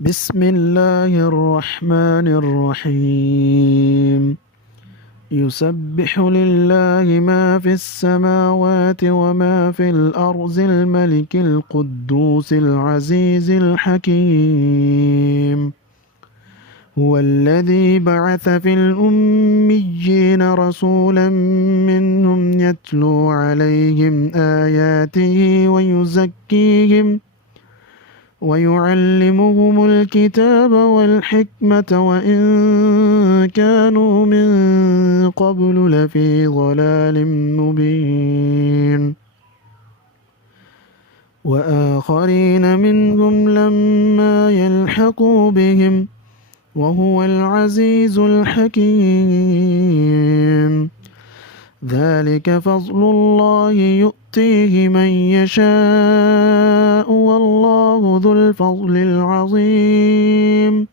بسم الله الرحمن الرحيم. يسبح لله ما في السماوات وما في الأرض الملك القدوس العزيز الحكيم. هو الذي بعث في الأميين رسولا منهم يتلو عليهم آياته ويعلمهم الكتاب والحكمة وإن كانوا من قبل لفي ضلال مبين. وآخرين منهم لما يلحقوا بهم وهو العزيز الحكيم. ذلك فضل الله يؤتيه من يشاء والله ذو الفضل العظيم.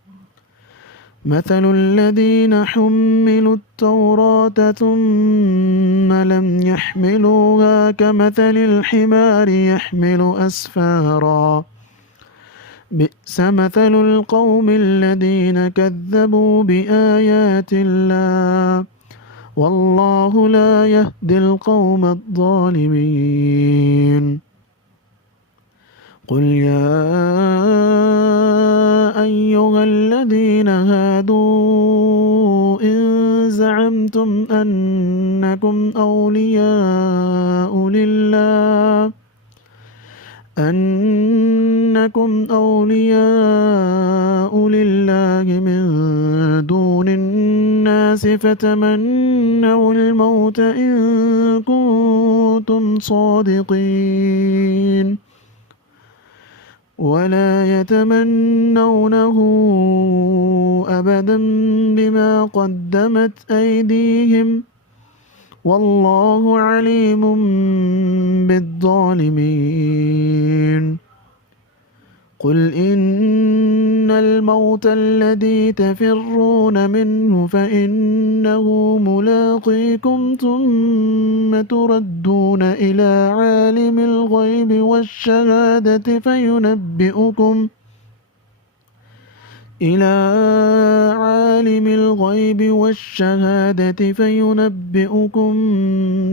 مثل الذين حملوا التوراة ثم لم يحملوها كمثل الحمار يحمل أسفارا. بئس مثل القوم الذين كذبوا بآيات الله والله لا يهدي القوم الظالمين. قل يا أيها الذين هادوا إن زعمتم أنكم أولياء لله من دون الناس فتمنوا الموت إن كنتم صادقين ولا يتمنونه أبدا بما قدمت أيديهم والله عليم بالظالمين. قل إن الموت الذي تفرون منه فإنه ملاقيكم ثم تردون إلى عالم الغيب والشهادة فينبئكم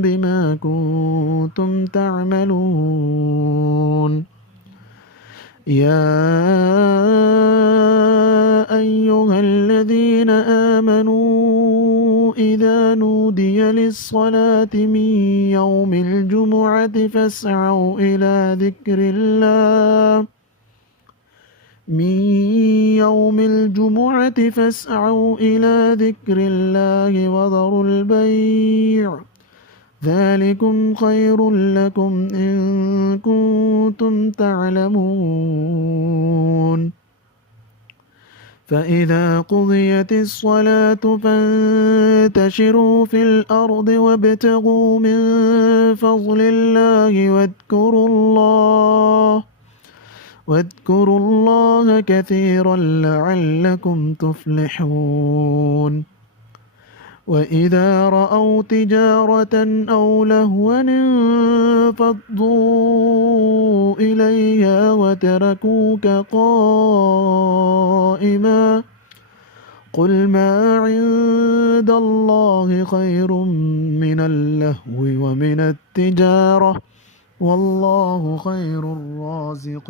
بما كنتم تعملون. يا أيها الذين آمنوا إذا نودي للصلاة من يوم الجمعة فاسعوا إلى ذكر الله وذروا البيع ذلكم خير لكم إن كنتم تعلمون. فإذا قضيت الصلاة فانتشروا في الأرض وابتغوا من فضل الله واذكروا الله كثيرا لعلكم تفلحون. وإذا رأوا تجارة أو لهوا انفضوا إليها وتركوك قائما قل ما عند الله خير من اللهو ومن التجارة والله خير الرازقين.